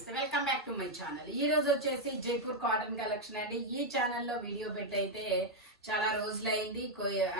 నమస్తే, welcome back to my channel. ఈ రోజు వచ్చేసి జైపూర్ కాటన్ కలెక్షన్ అండి. ఈ ఛానల్లో వీడియో పెట్టయితే చాలా రోజులైంది,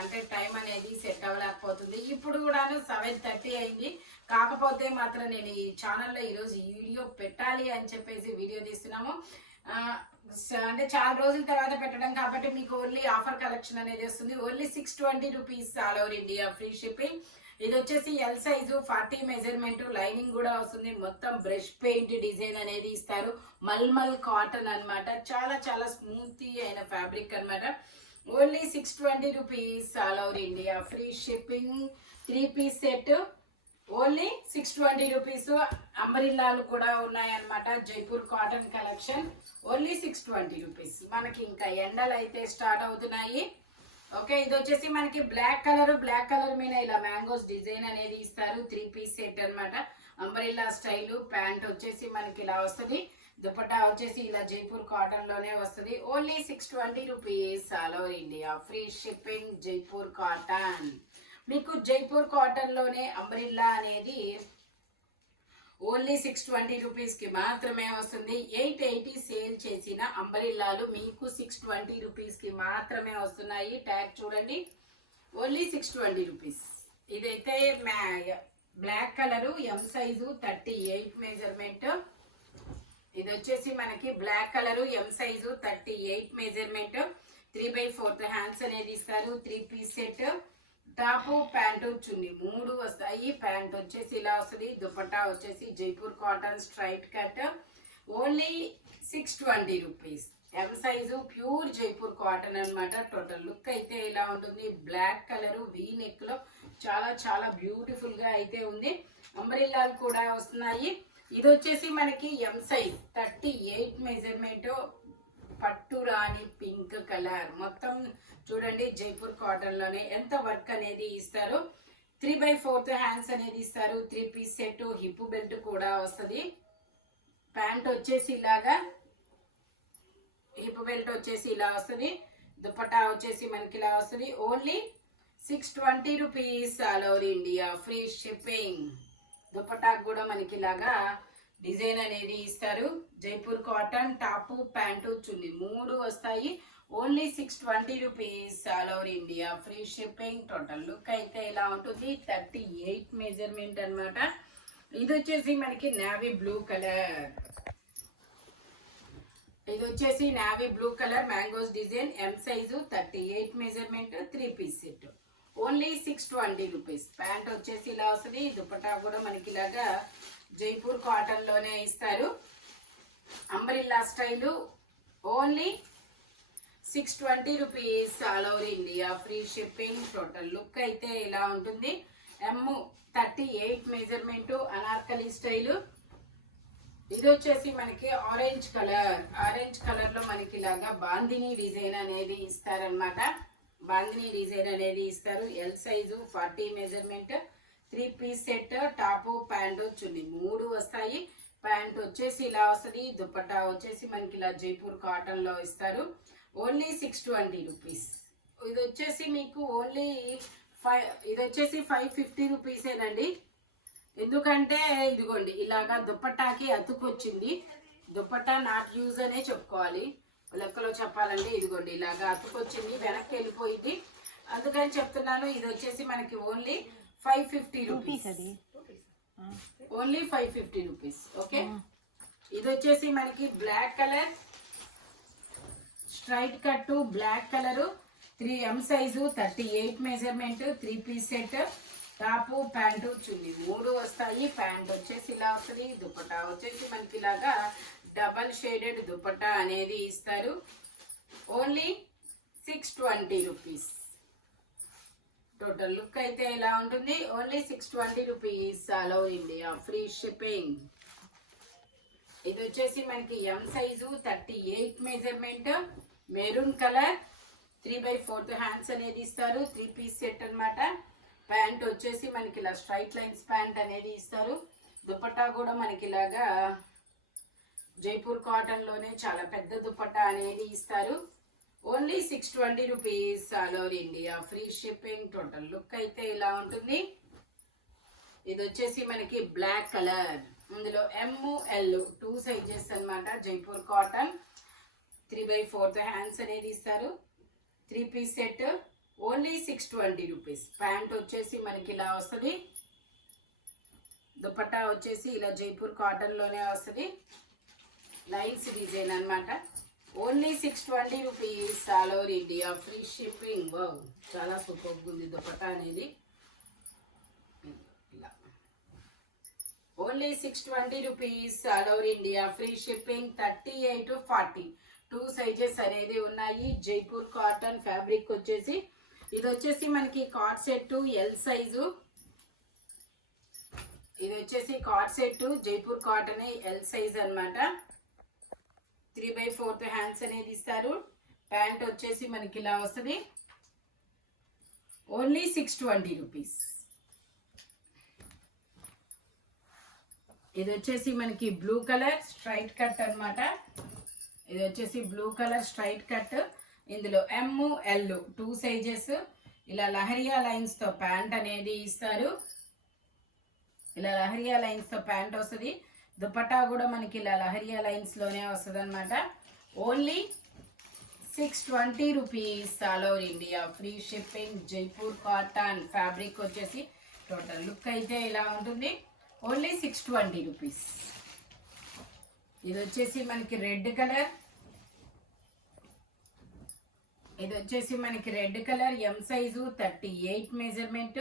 అంటే టైం అనేది సెట్ అవ్వలేకపోతుంది. ఇప్పుడు కూడాను 7:30 అయింది. కాకపోతే మాత్రం నేను ఈ ఛానల్లో ఈరోజు ఈ వీడియో పెట్టాలి అని చెప్పేసి వీడియో తీస్తున్నాము. అంటే చాలా రోజుల తర్వాత పెట్టడం కాబట్టి మీకు ఓన్లీ ఆఫర్ కలెక్షన్ అనేది వస్తుంది. Only 620 rupees all over India, free shipping. ఇది వచ్చేసి ఎల్ సైజు, 40 మెజర్మెంట్, లైనింగ్ కూడా వస్తుంది. మొత్తం బ్రష్ పెయింట్ డిజైన్ అనేది ఇస్తారు. మల్మల్ కాటన్ అన్నమాట. చాలా చాలా స్మూత్ అయిన ఫ్యాబ్రిక్ అన్నమాట. Only 620 rupees all over India, free shipping. 3 piece set only 620 rupees. అంబ్రిల్లాలు కూడా ఉన్నాయన్నమాట. Jaipur cotton collection only 620 rupees. మనకి ఇంకా ఎండలు అయితే స్టార్ట్ అవుతున్నాయి. ఓకే, ఇది వచ్చేసి మనకి బ్లాక్ కలర్ మీద ఇలా మ్యాంగోస్ డిజైన్ అనేది ఇస్తారు. 3 పీస్ సెట్ అన్నమాట. Umbrella style. ప్యాంట్ వచ్చేసి మనకి ఇలా వస్తుంది. దుపట్టా వచ్చేసి ఇలా జైపూర్ కాటన్ లోనే వస్తుంది. Only 620 rupees all over India, free shipping. Jaipur cotton. మీకు జైపూర్ కాటన్ లోనే అంబ్రెల్లా అనేది ఓన్లీ 620 రూపీస్ కి మాత్రమే వస్తుంది. 880 సేల్ చేసిన అంబ్రెల్లాలు మీకు 620 రూపీస్ కి మాత్రమే వస్తున్నాయి. ట్యాగ్ చూడండి, ఓన్లీ 620 రూపీస్. ఇదైతే black colour, M size, 38 measurement. ఇది వచ్చేసి మనకి black colour, M size, 38 measurement. 3/4 hands అనేది ఇస్తారు. 3 piece set. Top, pant, chunni 3 వస్తాయి. ప్యాంట్ వచ్చేసి ఇలా వస్తుంది. దుపట్టా వచ్చేసి Jaipur cotton straight cut. Only 620 rupees. M size, pure Jaipur cotton అన్నమాట. టోటల్ లుక్ అయితే ఇలా ఉంటుంది. బ్లాక్ కలర్, వీ నెక్ లో చాలా చాలా బ్యూటిఫుల్ గా అయితే ఉంది. అంబ్రెల్లాలు కూడా వస్తున్నాయి. ఇది వచ్చేసి మనకి ఎం సైజ్, 38 మెజర్మెంట్. పట్టు రాణి పింక్ కలర్. మొత్తం చూడండి జైపూర్ కాటన్ లోనే ఎంత వర్క్ అనేది ఇస్తారు. 3/4 హ్యాండ్స్ అనేది ఇస్తారు. 3 పీస్ సెట్. హిప్ బెల్ట్ కూడా వస్తుంది. ప్యాంట్ వచ్చేసి ఇలాగా, హిప్ బెల్ట్ వచ్చేసి ఇలా వస్తుంది. దుపట్టా వచ్చేసి మనకి ఇలా వస్తుంది. Only 620 rupees all over India, free shipping. Dupatta కూడా మనకి ఇలాగా డిజైన్ అనేది ఇస్తారు. Jaipur cotton top, pant, chunni 3 వస్తాయి. Only 620 rupees all over India, free shipping. Total look అయితే ఇలా ఉంటుంది. 38 మెజర్మెంట్ అన్నమాట. ఇది వచ్చేసి మనకి నేవీ బ్లూ కలర్. ఇది వచ్చేసి navy blue colour mangoes design. M size, 38 measurement. 3 piece set. Only 620 rupees. Pant వచ్చేసి ఇలా వస్తుంది. దుపట్టా కూడా మనకి ఇలాగా జైపూర్ కాటన్ లోనే ఇస్తారు. Umbrella style. Only 620 rupees all over India, free shipping. Total look అయితే ఇలా ఉంటుంది. ఎం 38 మెజర్మెంట్, అనార్కలి స్టైలు. ఇది వచ్చేసి మనకి ఆరెంజ్ కలర్ లో మనకి ఇలాగా బాందిని డిజైన్ అనేది ఇస్తారనమాట. బాందిని డిజైన్ అనేది ఇస్తారు. L size, 40 measurement. 3 piece set. Top, pant, chunni 3 వస్తాయి. ప్యాంట్ వచ్చేసి ఇలా వస్తుంది. దుపట్టా వచ్చేసి మనకి ఇలా జైపూర్ కాటన్ లో ఇస్తారు. Only 620 rupees. ఇది వచ్చేసి మీకు ఓన్లీ ఇది వచ్చేసి 550 రూపీసేనండి. ఎందుకంటే ఇదిగోండి ఇలాగా దుపట్టాకి అతుకొచ్చింది. దుపట్టా నాట్ యూజ్ అనే చెప్పుకోవాలి, లెక్కలో చెప్పాలంటే. ఇదిగోండి ఇలాగా అతుకొచ్చింది, వెనక్కి వెళ్ళిపోయింది, అందుకని చెప్తున్నాను. ఇది వచ్చేసి మనకి only 550 rupees. Only 550 rupees. Okay, ఇది వచ్చేసి మనకి black colour straight cut, black colour. 3 M size, 38 measurement. 3 piece set. Top, pant, chunni 3 వస్తాయి. ప్యాంట్ వచ్చేసి ఇలా వస్తుంది. దుపట్టా వచ్చేసి మనకి ఇలాగా డబల్ షేడెడ్ దుపట్టా అనేది ఇస్తారు. Only 620 rupees. టోటల్ లుక్ అయితే ఇలా ఉంటుంది. Only 620 rupees all over India, free shipping. ఇది వచ్చేసి మనకి ఎం size, 38 measurement, maroon colour. 3/4 hands అనేది ఇస్తారు. 3 పీస్ సెట్ అన్నమాట. ప్యాంట్ వచ్చేసి మనకి ఇలా స్ట్రైట్ లైన్స్ ప్యాంట్ అనేది ఇస్తారు. దుపట్టా కూడా మనకి ఇలాగా జైపూర్ కాటన్ లోనే చాలా పెద్ద దుపట్టా అనేది ఇస్తారు. Only 620 rupees all over India, free shipping. Total look అయితే ఇలా ఉంటుంది. ఇది వచ్చేసి మనకి బ్లాక్ కలర్. ఇందులో ML 2 సైజెస్ అన్నమాట. జైపూర్ కాటన్ 3/4 హ్యాండ్స్ అనేది ఇస్తారు. 3 piece set only 620 rupees. Pant వచ్చేసి మనకి ఇలా వస్తుంది. దుపట్టా వచ్చేసి ఇలా జైపూర్ కాటన్లోనే వస్తుంది. లైన్స్ డిజైన్ అన్నమాట. Only 620 rupees. All over India free shipping. Wow, చాలా సూపర్గా ఉంది దుపట్టా అనేది. ఇలా only 620 rupees. All over India free shipping. 38 to 40 2 sizes అనేది ఉన్నాయి. జైపూర్ కాటన్ ఫ్యాబ్రిక్ వచ్చేసి ఇది వచ్చేసి మనకి కార్డ్ సెట్ ఎల్ సైజు. ఇది వచ్చేసి card set Jaipur cotton L size అన్నమాట. 3/4 హ్యాండ్స్ అనేది ఇస్తారు. ప్యాంట్ వచ్చేసి మనకి ఇలా వస్తుంది. Only 620 rupees. ఇది వచ్చేసి మనకి బ్లూ కలర్ స్ట్రైట్ కట్ అన్నమాట. ఇది వచ్చేసి బ్లూ కలర్ స్ట్రైట్ కట్. ఇందులో ML 2 సైజెస్. ఇలా లహరియా లైన్స్తో ప్యాంట్ అనేది ఇస్తారు. ఇలా లహరియా లైన్స్తో ప్యాంట్ వస్తుంది. దుపట్టా కూడా మనకి ఇలా లహరియా లైన్స్లోనే వస్తుంది అనమాట. Only 620 rupees. All over India free shipping. Jaipur cotton fabric వచ్చేసి టోటల్ లుక్ అయితే ఇలా ఉంటుంది. Only 620 rupees. ఇది వచ్చేసి మనకి రెడ్ కలర్. ఇది వచ్చేసి మనకి red colour M size 38 measurement.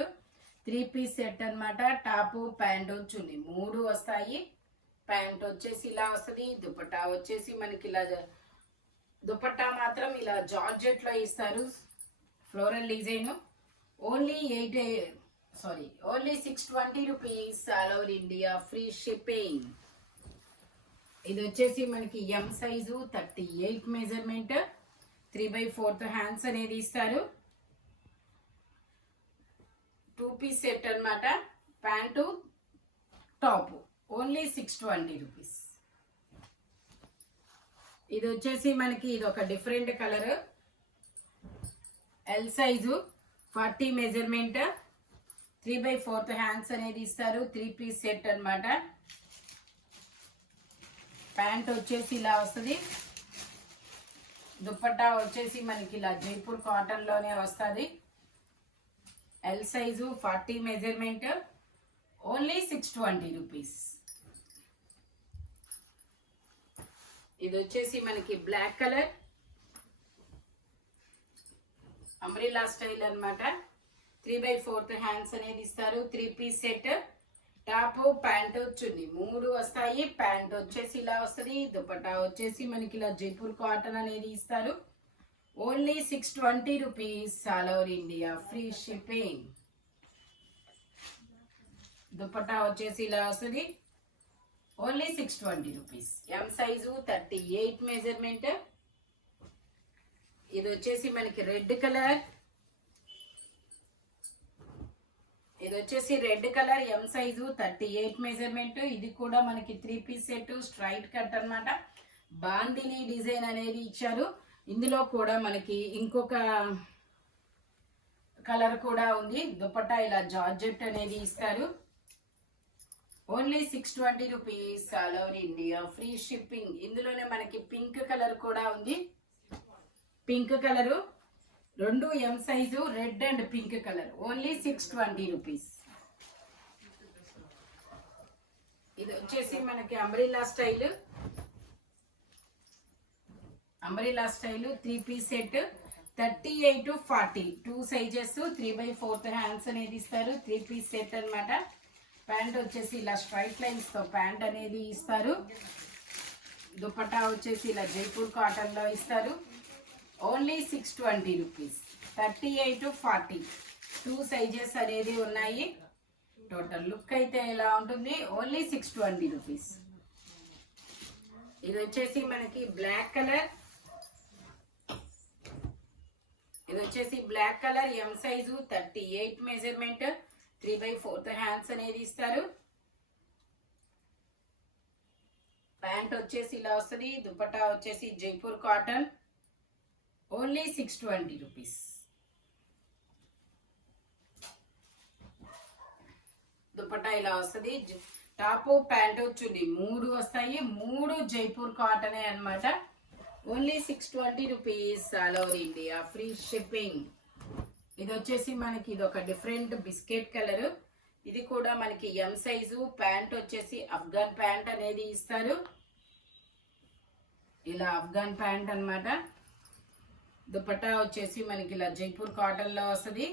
3 piece set అన్నమాట. టాపు ప్యాంటు చున్నీ 3 వస్తాయి. ప్యాంట్ వచ్చేసి ఇలా వస్తుంది. దుపట్టా వచ్చేసి మనకి ఇలా దుపట్టా మాత్రం ఇలా జార్జెట్లో ఇస్తారు. Floral design. Only 620 rupees. All over India free shipping. ఇది వచ్చేసి మనకి ఎం సైజు 38 మెజర్మెంట్. 3/4 హ్యాండ్స్ అనేది ఇస్తారు. 2 పీస్ సెట్ అన్నమాట. Pant top only 620 rupees. ఇది వచ్చేసి మనకి ఇది ఒక different colour. L size 40 measurement. 3/4 hands అనేది ఇస్తారు. 3 పీస్ సెట్ అన్నమాట. ప్యాంట్ వచ్చేసి ఇలా వస్తుంది. దుపట్టా వచ్చేసి మనకి ఇలా జైపూర్ కాటన్లోనే వస్తుంది. L size 40 measurement. Only 620 rupees. ఇది వచ్చేసి మనకి బ్లాక్ కలర్ అంబ్రెల్లా స్టైల్ అన్నమాట. 3/4 హ్యాండ్స్ అనేది ఇస్తారు. 3 piece set. Top pant chunni 3 వస్తాయి. ప్యాంట్ వచ్చేసి ఇలా వస్తుంది. దుపట్టా వచ్చేసి మనకి ఇలా జైపూర్ కాటన్ అనేది ఇస్తారు. Only 620 rupees. All over India free shipping. Dupatta వచ్చేసి ఇలా వస్తుంది. Only 620 rupees. M size 38 measurement. ఇది వచ్చేసి మనకి రెడ్ కలర్. ఇది వచ్చేసి red colour M size 38 measurement. ఇది కూడా మనకి 3 పీస్ సెట్ స్ట్రైట్ కట్ అన్నమాట. బాందిని డిజైన్ అనేది ఇచ్చారు. ఇందులో కూడా మనకి ఇంకొక కలర్ కూడా ఉంది. దుపట్టా ఇలా జార్జెట్ అనేది ఇస్తారు. Only 620 rupees. All over India free shipping. ఇందులోనే మనకి పింక్ కలర్ కూడా ఉంది. Pink colour 2 M size red and pink colour. Only 620 rupees. ఇది వచ్చేసి మనకి umbrella style. Umbrella style 3 piece set. 38 to 40 2 sizes. 3/4 hands అనేది ఇస్తారు. 3 పీస్ సెట్ అన్నమాట. ప్యాంట్ వచ్చేసి ఇలా స్ట్రైట్ లైన్స్తో ప్యాంట్ అనేది ఇస్తారు. దుపట్టా వచ్చేసి ఇలా జైపూర్ కాటన్లో ఇస్తారు. Only 620 rupees. 38 to 40 2 సైజెస్ అనేది ఉన్నాయి. టోటల్ లుక్ అయితే ఇలా ఉంటుంది. Only 620 rupees. ఇది వచ్చేసి మనకి బ్లాక్ కలర్. ఇది వచ్చేసి black colour M size 38 measurement. 3/4 hands అనేది ఇస్తారు. ప్యాంట్ వచ్చేసి ఇలా వస్తుంది. దుపట్టా వచ్చేసి Jaipur cotton. Only 620 rupees. Dupatta ఇలా వస్తుంది. టాప్ ప్యాంటు చున్నీ 3 వస్తాయి. 3 జైపూర్ కాటనే అన్నమాట. Only 620 rupees all over India, free shipping. ఇది వచ్చేసి మనకి ఇది ఒక డిఫరెంట్ బిస్కెట్ కలర్. ఇది కూడా మనకి ఎం సైజు. ప్యాంట్ వచ్చేసి అఫ్ఘాన్ ప్యాంట్ అనేది ఇస్తారు. ఇలా అఫ్ఘాన్ ప్యాంట్ అన్నమాట. దుపట్టా వచ్చేసి మనకి ఇలా జైపూర్ కాటన్ లో వస్తుంది.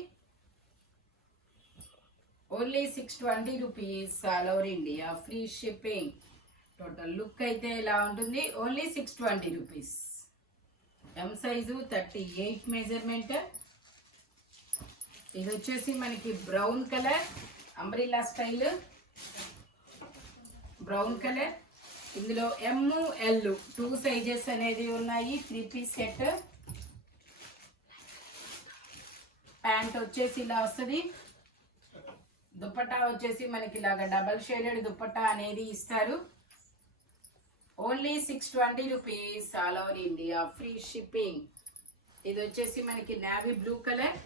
Only 620 rupees all over India, free shipping. Total look అయితే ఇలా ఉంటుంది. Only 620 rupees. M size 38 measurement. ఇది వచ్చేసి మనకి brown colour umbrella style, brown colour. ఇందులో ఎమ్ ఎల్ 2 సైజెస్ అనేది ఉన్నాయి. 3 పీస్ సెట్. ప్యాంట్ వచ్చేసి ఇలా వస్తుంది. దుపట్టా వచ్చేసి మనకి ఇలాగా డబల్ షేడెడ్ దుపట్టా అనేది ఇస్తారు. Only 620 rupees all over India, free shipping. ఇది వచ్చేసి మనకి నేవీ బ్లూ కలర్.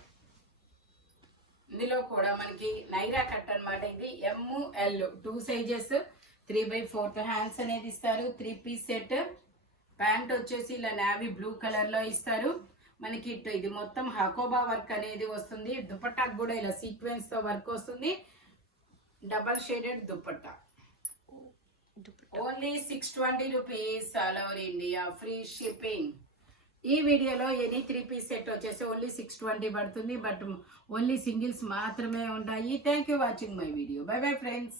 ఇందులో కూడా మనకి నైరా కట్ అన్నమాట. ఇది ఎమ్ ఎల్ 2 సైజెస్, 3/4 హ్యాండ్స్ అనేది ఇస్తారు. 3 పీస్ సెట్. ప్యాంట్ వచ్చేసి ఇలా నేవీ బ్లూ కలర్ లో ఇస్తారు. మనకి ఇది మొత్తం హకోబా వర్క్ అనేది వస్తుంది. దుపట్టాకు కూడా ఇలా సీక్వెన్స్ తో వర్క్ వస్తుంది. Double shaded dupatta. Only 620 rupees all over India, free shipping. ఈ వీడియోలో ఎనీ 3 పీస్ సెట్ వచ్చేసి ఓన్లీ 620 పడుతుంది. బట్ ఓన్లీ సింగిల్స్ మాత్రమే ఉంటాయి. Thank you watching my video. By bye friends.